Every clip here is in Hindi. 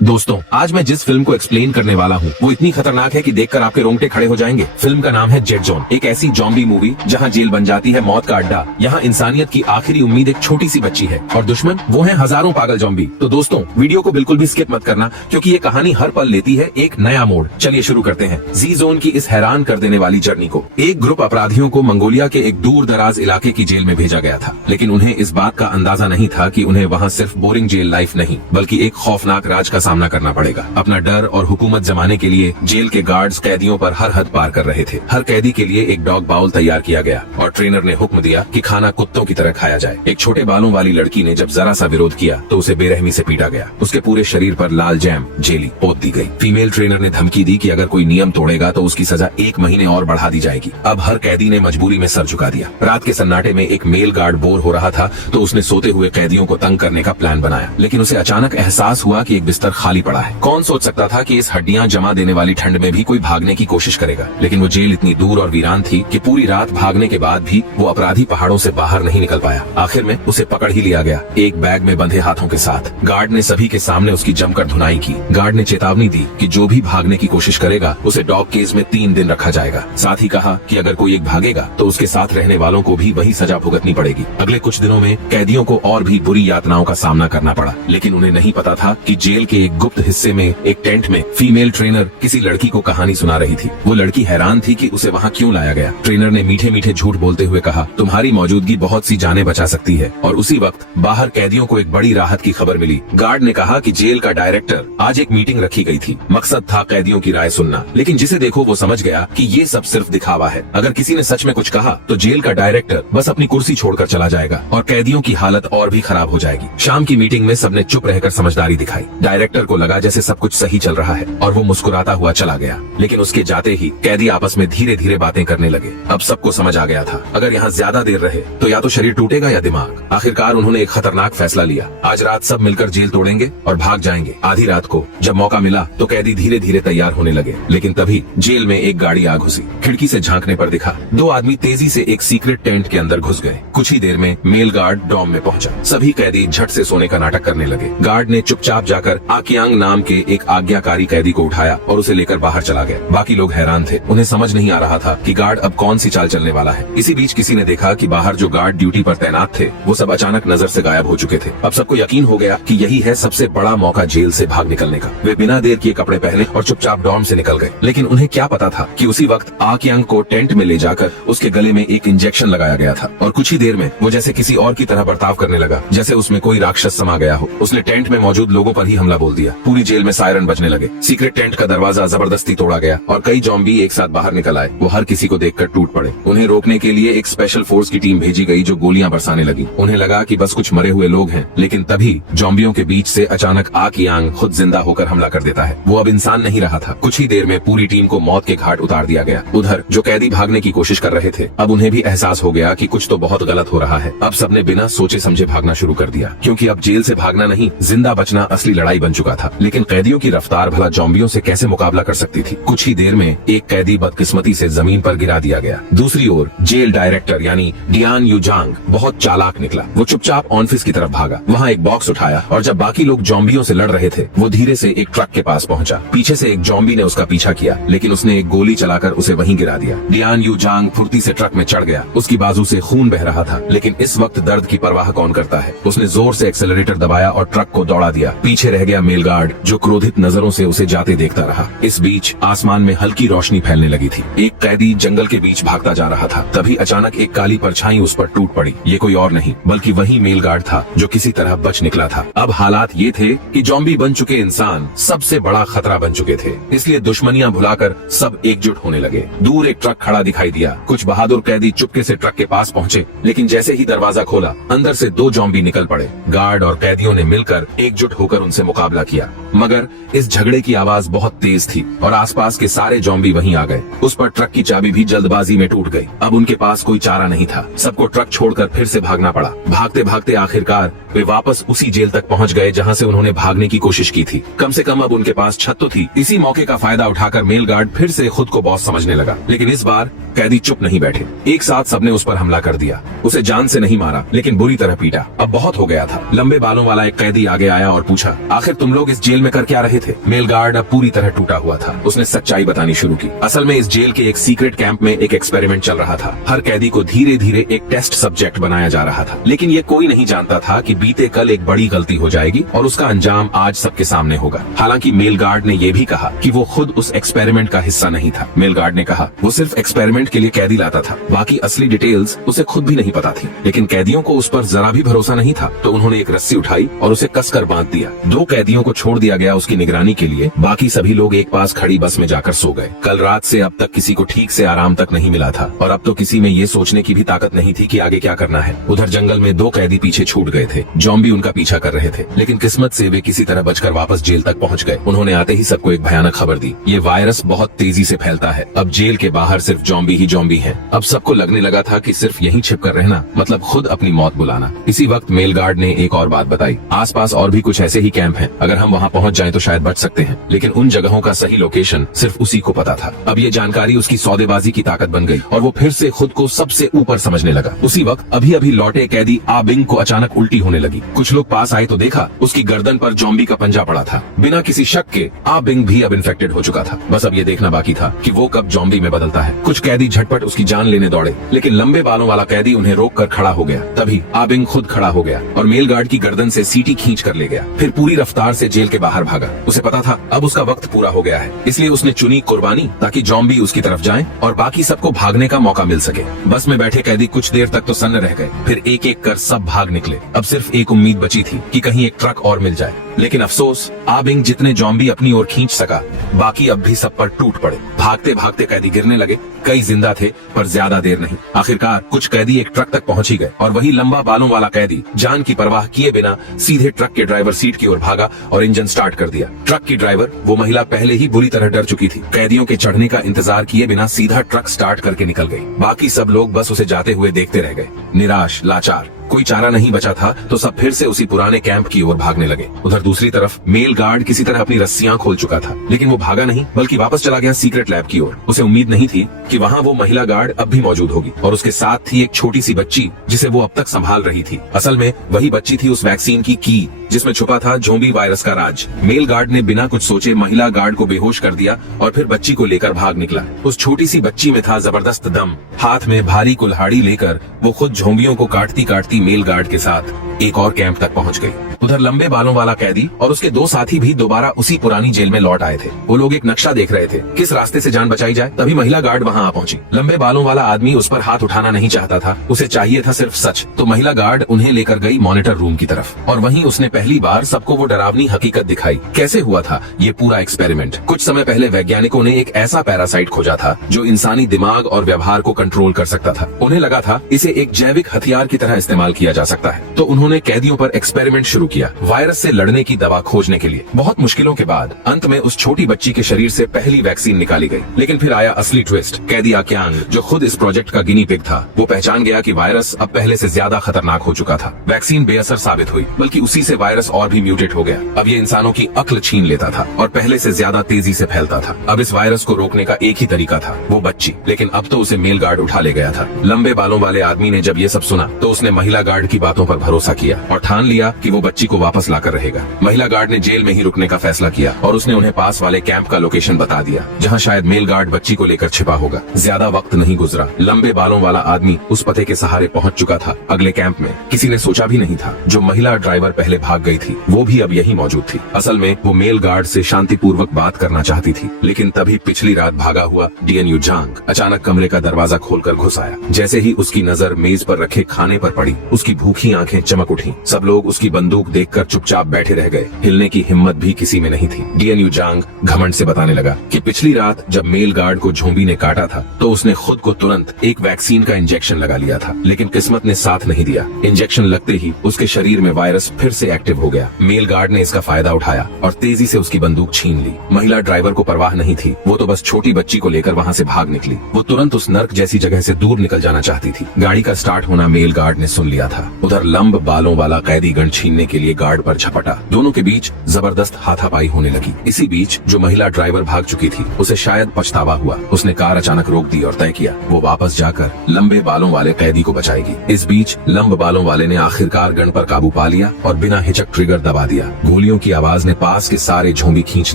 दोस्तों, आज मैं जिस फिल्म को एक्सप्लेन करने वाला हूँ वो इतनी खतरनाक है कि देखकर आपके रोंगटे खड़े हो जाएंगे। फिल्म का नाम है जेड जोन, एक ऐसी जॉम्बी मूवी जहाँ जेल बन जाती है मौत का अड्डा। यहाँ इंसानियत की आखिरी उम्मीद एक छोटी सी बच्ची है और दुश्मन वो है हजारों पागल जॉम्बी। तो दोस्तों, वीडियो को बिल्कुल भी स्किप मत करना क्योंकि ये कहानी हर पल लेती है एक नया मोड़। चलिए शुरू करते हैं जी जोन की इस हैरान कर देने वाली जर्नी को। एक ग्रुप अपराधियों को मंगोलिया के एक दूर दराज इलाके की जेल में भेजा गया था, लेकिन उन्हें इस बात का अंदाजा नहीं था कि उन्हें वहाँ सिर्फ बोरिंग जेल लाइफ नहीं बल्कि एक खौफनाक राज का सामना करना पड़ेगा। अपना डर और हुकूमत जमाने के लिए जेल के गार्ड्स कैदियों पर हर हद पार कर रहे थे। हर कैदी के लिए एक डॉग बाउल तैयार किया गया और ट्रेनर ने हुक्म दिया कि खाना कुत्तों की तरह खाया जाए। एक छोटे बालों वाली लड़की ने जब जरा सा विरोध किया तो उसे बेरहमी से पीटा गया। उसके पूरे शरीर पर लाल जैम जेली पोत दी गई। फीमेल ट्रेनर ने धमकी दी कि अगर कोई नियम तोड़ेगा तो उसकी सजा 1 महीने और बढ़ा दी जाएगी। अब हर कैदी ने मजबूरी में सर झुका दिया। रात के सन्नाटे में एक मेल गार्ड बोर हो रहा था तो उसने सोते हुए कैदियों को तंग करने का प्लान बनाया, लेकिन उसे अचानक एहसास हुआ कि एक बिस्तर खाली पड़ा है। कौन सोच सकता था कि इस हड्डियां जमा देने वाली ठंड में भी कोई भागने की कोशिश करेगा। लेकिन वो जेल इतनी दूर और वीरान थी कि पूरी रात भागने के बाद भी वो अपराधी पहाड़ों से बाहर नहीं निकल पाया। आखिर में उसे पकड़ ही लिया गया, एक बैग में बंधे हाथों के साथ। गार्ड ने सभी के सामने उसकी जमकर धुनाई की। गार्ड ने चेतावनी दी कि जो भी भागने की कोशिश करेगा उसे डॉग केज में 3 दिन रखा जाएगा। साथ ही कहा कि अगर कोई एक भागेगा तो उसके साथ रहने वालों को भी वही सजा भुगतनी पड़ेगी। अगले कुछ दिनों में कैदियों को और भी बुरी यातनाओं का सामना करना पड़ा, लेकिन उन्हें नहीं पता था कि जेल के एक गुप्त हिस्से में एक टेंट में फीमेल ट्रेनर किसी लड़की को कहानी सुना रही थी। वो लड़की हैरान थी कि उसे वहाँ क्यों लाया गया। ट्रेनर ने मीठे मीठे झूठ बोलते हुए कहा, तुम्हारी मौजूदगी बहुत सी जानें बचा सकती है। और उसी वक्त बाहर कैदियों को एक बड़ी राहत की खबर मिली। गार्ड ने कहा कि जेल का डायरेक्टर आज एक मीटिंग रखी गई थी। मकसद था कैदियों की राय सुनना, लेकिन जिसे देखो वो समझ गया कि ये सब सिर्फ दिखावा है। अगर किसी ने सच में कुछ कहा तो जेल का डायरेक्टर बस अपनी कुर्सी छोड़कर चला जाएगा और कैदियों की हालत और भी खराब हो जाएगी। शाम की मीटिंग में सबने चुप रहकर समझदारी दिखाई। डायरेक्टर को लगा जैसे सब कुछ सही चल रहा है और वो मुस्कुराता हुआ चला गया, लेकिन उसके जाते ही कैदी आपस में धीरे धीरे बातें करने लगे। अब सबको समझ आ गया था, अगर यहाँ ज्यादा देर रहे तो या तो शरीर टूटेगा या दिमाग। आखिरकार उन्होंने एक खतरनाक फैसला लिया। आज रात सब मिलकर जेल तोड़ेंगे और भाग जाएंगे। आधी रात को जब मौका मिला तो कैदी धीरे धीरे तैयार होने लगे, लेकिन तभी जेल में एक गाड़ी आ घुसी। खिड़की से झांकने पर दिखा 2 आदमी तेजी से एक सीक्रेट टेंट के अंदर घुस गए। कुछ ही देर में मेल गार्ड डॉम में पहुंचा। सभी कैदी झट से सोने का नाटक करने लगे। गार्ड ने चुपचाप जाकर आकियांग नाम के एक आज्ञाकारी कैदी को उठाया और उसे लेकर बाहर चला गया। बाकी लोग हैरान थे, उन्हें समझ नहीं आ रहा था कि गार्ड अब कौन सी चाल चलने वाला है। इसी बीच किसी ने देखा कि बाहर जो गार्ड ड्यूटी पर तैनात थे वो सब अचानक नजर से गायब हो चुके थे। अब सबको यकीन हो गया कि यही है सबसे बड़ा मौका जेल से भाग निकलने का। वे बिना देर किए कपड़े पहने और चुपचाप डॉर्म से निकल गए। लेकिन उन्हें क्या पता था कि उसी वक्त आकियांग को टेंट में ले जाकर उसके गले में एक इंजेक्शन लगाया गया था और कुछ ही देर में वो जैसे किसी और की तरह बर्ताव करने लगा, जैसे उसमें कोई राक्षस समा गया हो। उसने टेंट में मौजूद लोगों पर ही हमला बोल दिया। पूरी जेल में सायरन बजने लगे। सीक्रेट टेंट का दरवाजा जबरदस्ती तोड़ा गया और कई जॉम्बी एक साथ बाहर निकल आए। वो हर किसी को देखकर टूट पड़े। उन्हें रोकने के लिए एक स्पेशल फोर्स की टीम भेजी गई जो गोलियां बरसाने लगी। उन्हें लगा कि बस कुछ मरे हुए लोग हैं, लेकिन तभी जॉम्बियों के बीच से अचानक आकियांग खुद जिंदा होकर हमला कर देता है। वो अब इंसान नहीं रहा था। कुछ ही देर में पूरी टीम को मौत के घाट उतार दिया गया। उधर जो कैदी भागने की कोशिश कर रहे थे, अब उन्हें भी एहसास हो गया कि कुछ तो बहुत गलत हो रहा है। अब सबने बिना सोचे समझे भागना शुरू कर दिया, क्योंकि अब जेल से भागना नहीं, जिंदा बचना असली लड़ाई बन चुका था। लेकिन कैदियों की रफ्तार भला जॉम्बियों से कैसे मुकाबला कर सकती थी। कुछ ही देर में एक कैदी बदकिस्मती से जमीन पर गिरा दिया गया। दूसरी ओर जेल डायरेक्टर यानी डियान यूजांग बहुत चालाक निकला। वो चुपचाप ऑफिस की तरफ भागा, वहाँ एक बॉक्स उठाया और जब बाकी लोग जॉम्बियों से लड़ रहे थे वो धीरे से एक ट्रक के पास पहुंचा। पीछे से एक जॉम्बी ने उसका पीछा किया, लेकिन उसने एक गोली चलाकर उसे वहीं गिरा दिया। डियान यूजांग फुर्ती से ट्रक में चढ़ गया। उसकी बाजू से खून बह रहा था, लेकिन इस वक्त दर्द की परवाह कौन करता है। उसने जोर से एक्सेलरेटर दबाया और ट्रक को दौड़ा दिया। पीछे रह गया मेल गार्ड जो क्रोधित नजरों से उसे जाते देखता रहा। इस बीच आसमान में हल्की रोशनी फैलने लगी थी। एक कैदी जंगल के बीच भागता जा रहा था। तभी अचानक एक काली परछाई उस पर टूट पड़ी। ये कोई और नहीं बल्कि वही मेल गार्ड था जो किसी तरह बच निकला था। अब हालात ये थे कि जॉम्बी बन चुके इंसान सबसे बड़ा खतरा बन चुके थे, इसलिए दुश्मनियां भुलाकर सब एकजुट होने लगे। दूर एक ट्रक खड़ा दिखाई दिया। कुछ बहादुर कैदी चुपके से ट्रक के पास पहुंचे, लेकिन जैसे ही दरवाजा खोला अंदर से 2 जॉम्बी निकल पड़े। गार्ड और कैदियों ने मिलकर एकजुट होकर उनसे मुकाबला किया, मगर इस झगड़े की आवाज बहुत तेज थी और आसपास के सारे जॉम्बी वहीं आ गए। उस पर ट्रक की चाबी भी जल्दबाजी में टूट गई। अब उनके पास कोई चारा नहीं था। सबको ट्रक छोड़कर फिर से भागना पड़ा। भागते भागते आखिरकार वे वापस उसी जेल तक पहुंच गए जहां से उन्होंने भागने की कोशिश की थी। कम से कम अब उनके पास छत तो थी। इसी मौके का फायदा उठाकर मेल गार्ड फिर से खुद को बॉस समझने लगा, लेकिन इस बार कैदी चुप नहीं बैठे। एक साथ सबने उस पर हमला कर दिया। उसे जान से नहीं मारा, लेकिन बुरी तरह पीटा। अब बहुत हो गया था। लंबे बालों वाला एक कैदी आगे आया और पूछा, आखिर तुम तुम लोग इस जेल में कर क्या रहे थे? मेल गार्ड अब पूरी तरह टूटा हुआ था। उसने सच्चाई बतानी शुरू की। असल में इस जेल के एक सीक्रेट कैंप में एक एक्सपेरिमेंट चल रहा था। हर कैदी को धीरे धीरे एक टेस्ट सब्जेक्ट बनाया जा रहा था, लेकिन ये कोई नहीं जानता था कि बीते कल एक बड़ी गलती हो जाएगी और उसका अंजाम आज सबके सामने होगा। हालांकि मेल गार्ड ने यह भी कहा कि वो खुद उस एक्सपेरिमेंट का हिस्सा नहीं था। मेल गार्ड ने कहा वो सिर्फ एक्सपेरिमेंट के लिए कैदी लाता था, बाकी असली डिटेल्स उसे खुद भी नहीं पता थी। लेकिन कैदियों को उस पर जरा भी भरोसा नहीं था, तो उन्होंने एक रस्सी उठाई और उसे कसकर बांध दिया। 2 कैदियों को छोड़ दिया गया उसकी निगरानी के लिए। बाकी सभी लोग एक पास खड़ी बस में जाकर सो गए। कल रात से अब तक किसी को ठीक से आराम तक नहीं मिला था और अब तो किसी में ये सोचने की भी ताकत नहीं थी कि आगे क्या करना है। उधर जंगल में 2 कैदी पीछे छूट गए थे। जॉम्बी उनका पीछा कर रहे थे, लेकिन किस्मत से वे किसी तरह बचकर वापस जेल तक पहुंच गए। उन्होंने आते ही सबको एक भयानक खबर दी। ये वायरस बहुत तेजी से फैलता है। अब जेल के बाहर सिर्फ जॉम्बी ही जॉम्बी हैं। अब सबको लगने लगा था कि सिर्फ यहीं छिपकर रहना मतलब खुद अपनी मौत बुलाना। इसी वक्त मेल गार्ड ने एक और बात बताई। आसपास और भी कुछ ऐसे ही कैंप हैं। अगर हम वहाँ पहुँच जाएं तो शायद बच सकते हैं, लेकिन उन जगहों का सही लोकेशन सिर्फ उसी को पता था। अब ये जानकारी उसकी सौदेबाजी की ताकत बन गई और वो फिर से खुद को सबसे ऊपर समझने लगा। उसी वक्त अभी अभी लौटे कैदी आ बिंग को अचानक उल्टी होने लगी। कुछ लोग पास आए तो देखा उसकी गर्दन पर जॉम्बी का पंजा पड़ा था। बिना किसी शक के आ बिंग भी अब इन्फेक्टेड हो चुका था। बस अब ये देखना बाकी था कि वो कब जॉम्बी में बदलता है। कुछ कैदी झटपट उसकी जान लेने दौड़े, लेकिन लंबे बालों वाला कैदी उन्हें रोक कर खड़ा हो गया। तभी आ बिंग खुद खड़ा हो गया और मेल गार्ड की गर्दन से सीटी खींच कर ले गया। फिर पूरी रफ्तार से जेल के बाहर भागा। उसे पता था अब उसका वक्त पूरा हो गया है, इसलिए उसने चुनी कुर्बानी ताकि जॉम्बी उसकी तरफ जाएं और बाकी सबको भागने का मौका मिल सके। बस में बैठे कैदी कुछ देर तक तो सन्न रह गए, फिर एक एक कर सब भाग निकले। अब सिर्फ एक उम्मीद बची थी कि कहीं एक ट्रक और मिल जाए, लेकिन अफसोस आ बिंग जितने जॉम्बी अपनी ओर खींच सका, बाकी अब भी सब पर टूट पड़े। भागते भागते कैदी गिरने लगे। कई जिंदा थे पर ज्यादा देर नहीं। आखिरकार कुछ कैदी एक ट्रक तक पहुंच ही गए और वही लंबा बालों वाला कैदी जान की परवाह किए बिना सीधे ट्रक के ड्राइवर सीट की ओर भागा और इंजन स्टार्ट कर दिया। ट्रक की ड्राइवर, वो महिला पहले ही बुरी तरह डर चुकी थी। कैदियों के चढ़ने का इंतजार किए बिना सीधा ट्रक स्टार्ट करके निकल गई। बाकी सब लोग बस उसे जाते हुए देखते रह गए, निराश, लाचार। कोई चारा नहीं बचा था तो सब फिर से उसी पुराने कैंप की ओर भागने लगे। उधर दूसरी तरफ मेल गार्ड किसी तरह अपनी रस्सियां खोल चुका था, लेकिन वो भागा नहीं बल्कि वापस चला गया सीक्रेट लैब की ओर। उसे उम्मीद नहीं थी कि वहाँ वो महिला गार्ड अब भी मौजूद होगी और उसके साथ थी एक छोटी सी बच्ची जिसे वो अब तक संभाल रही थी। असल में वही बच्ची थी उस वैक्सीन की की जिसमें छुपा था ज़ोंबी वायरस का राज। मेल गार्ड ने बिना कुछ सोचे महिला गार्ड को बेहोश कर दिया और फिर बच्ची को लेकर भाग निकला। उस छोटी सी बच्ची में था जबरदस्त दम। हाथ में भारी कुल्हाड़ी लेकर वो खुद ज़ोंबियों को काटती काटती मेल गार्ड के साथ एक और कैंप तक पहुंच गई। उधर लंबे बालों वाला कैदी और उसके 2 साथी भी दोबारा उसी पुरानी जेल में लौट आए थे। वो लोग एक नक्शा देख रहे थे, किस रास्ते से जान बचाई जाए। तभी महिला गार्ड वहां आ पहुंची। लंबे बालों वाला आदमी उस पर हाथ उठाना नहीं चाहता था, उसे चाहिए था सिर्फ सच। तो महिला गार्ड उन्हें लेकर गई मॉनिटर रूम की तरफ और वहीं उसने पहली बार सबको वो डरावनी हकीकत दिखाई। कैसे हुआ था ये पूरा एक्सपेरिमेंट। कुछ समय पहले वैज्ञानिकों ने एक ऐसा पैरासाइट खोजा था जो इंसानी दिमाग और व्यवहार को कंट्रोल कर सकता था। उन्हें लगा था इसे एक जैविक हथियार की तरह इस्तेमाल किया जा सकता है, तो उन्होंने कैदियों पर एक्सपेरिमेंट शुरू किया वायरस से लड़ने की दवा खोजने के लिए। बहुत मुश्किलों के बाद अंत में उस छोटी बच्ची के शरीर से पहली वैक्सीन निकाली गई। लेकिन फिर आया असली ट्विस्ट। कैदी आक्यांग, जो खुद इस प्रोजेक्ट का गिनी पिग था, वो पहचान गया कि वायरस अब पहले से ज्यादा खतरनाक हो चुका था। वैक्सीन बेअसर साबित हुई, बल्कि उसी से वायरस और भी म्यूटेट हो गया। अब ये इंसानों की अक्ल छीन लेता था और पहले से ज्यादा तेजी से फैलता था। अब इस वायरस को रोकने का एक ही तरीका था, वो बच्ची। लेकिन अब तो उसे मेल गार्ड उठा ले गया था। लंबे बालों वाले आदमी ने जब ये सब सुना तो उसने महिला गार्ड की बातों पर भरोसा किया और ठान लिया कि वो बच्ची को वापस लाकर रहेगा। महिला गार्ड ने जेल में ही रुकने का फैसला किया और उसने उन्हें पास वाले कैंप का लोकेशन बता दिया, जहां शायद मेल गार्ड बच्ची को लेकर छिपा होगा। ज्यादा वक्त नहीं गुजरा, लंबे बालों वाला आदमी उस पते के सहारे पहुंच चुका था। अगले कैंप में किसी ने सोचा भी नहीं था जो महिला ड्राइवर पहले भाग गई थी वो भी अब यही मौजूद थी। असल में वो मेल गार्ड से शांतिपूर्वक बात करना चाहती थी, लेकिन तभी पिछली रात भागा हुआ डीएन यूजांग अचानक कमरे का दरवाजा खोलकर घुस आया। जैसे ही उसकी नजर मेज पर रखे खाने पर पड़ी, उसकी भूखी आंखें चमक उठी। सब लोग उसकी बंदूक देखकर चुपचाप बैठे रह गए। हिलने की हिम्मत भी किसी में नहीं थी। डीएन यूजांग घमंड से बताने लगा कि पिछली रात जब मेल गार्ड को ज़ोंबी ने काटा था तो उसने खुद को तुरंत एक वैक्सीन का इंजेक्शन लगा लिया था, लेकिन किस्मत ने साथ नहीं दिया। इंजेक्शन लगते ही उसके शरीर में वायरस फिर से एक्टिव हो गया। मेल गार्ड ने इसका फायदा उठाया और तेजी से उसकी बंदूक छीन ली। महिला ड्राइवर को परवाह नहीं थी, वो तो बस छोटी बच्ची को लेकर वहाँ से भाग निकली। वो तुरंत उस नर्क जैसी जगह से दूर निकल जाना चाहती थी। गाड़ी का स्टार्ट होना मेल गार्ड ने सुन लिया था। उधर लंब बालों वाला कैदी गन छीनने के लिए गार्ड पर झपटा। दोनों के बीच जबरदस्त हाथापाई होने लगी। इसी बीच जो महिला ड्राइवर भाग चुकी थी उसे शायद पछतावा हुआ। उसने कार अचानक रोक दी और तय किया वो वापस जाकर लंबे बालों वाले कैदी को बचाएगी। इस बीच लंबे बालों वाले ने आखिरकार गन पर काबू पा लिया और बिना हिचक ट्रिगर दबा दिया। गोलियों की आवाज ने पास के सारे झोंबी खींच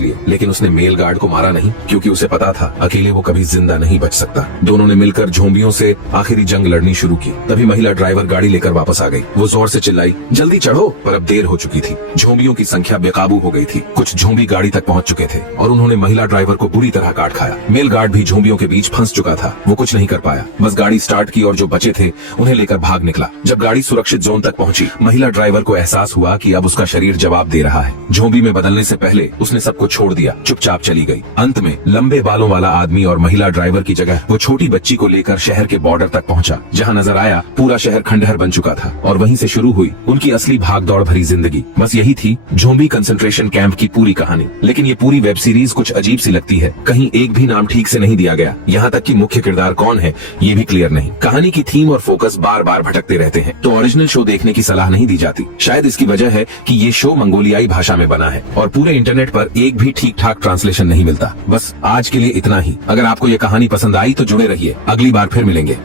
लिए, लेकिन उसने मेल गार्ड को मारा नहीं, क्योंकि उसे पता था अकेले वो कभी जिंदा नहीं बच सकता। दोनों ने मिलकर झोंबियों से आखिरी जंग लड़नी शुरू की। तभी महिला ड्राइवर गाड़ी लेकर वापस आ गई। वो जोर से चिल्लाई, जल्दी चढ़ो, पर अब देर हो चुकी थी। झोंबियों की संख्या बेकाबू हो गई थी। कुछ झोंबी गाड़ी तक पहुंच चुके थे और उन्होंने महिला ड्राइवर को बुरी तरह काट खाया। मेल गार्ड भी झोंबियों के बीच फंस चुका था। वो कुछ नहीं कर पाया, बस गाड़ी स्टार्ट की और जो बचे थे उन्हें लेकर भाग निकला। जब गाड़ी सुरक्षित जोन तक पहुंची, महिला ड्राइवर को एहसास हुआ कि अब उसका शरीर जवाब दे रहा है। झोंबी में बदलने से पहले उसने सबको छोड़ दिया, चुपचाप चली गई। अंत में लंबे बालों वाला आदमी और महिला ड्राइवर की जगह वो छोटी बच्ची को लेकर शहर के बॉर्डर तक पहुंचा, जहां नजर आया पूरा शहर खंडहर बन चुका था। और वहीं से शुरू हुई उनकी असली भागदौड़ भरी जिंदगी। बस यही थी झोंबी कंसंट्रेशन कैंप की पूरी कहानी। लेकिन ये पूरी वेब सीरीज कुछ अजीब सी लगती है। कहीं एक भी नाम ठीक से नहीं दिया गया, यहाँ तक कि मुख्य किरदार कौन है ये भी क्लियर नहीं। कहानी की थीम और फोकस बार बार भटकते रहते हैं, तो ओरिजिनल शो देखने की सलाह नहीं दी जाती। शायद इसकी वजह है कि ये शो मंगोलियाई भाषा में बना है और पूरे इंटरनेट पर एक भी ठीक ठाक ट्रांसलेशन नहीं मिलता। बस आज के लिए इतना ही। अगर आपको ये कहानी पसंद आई तो जुड़े रहिए, अगली बार फिर मिलेंगे।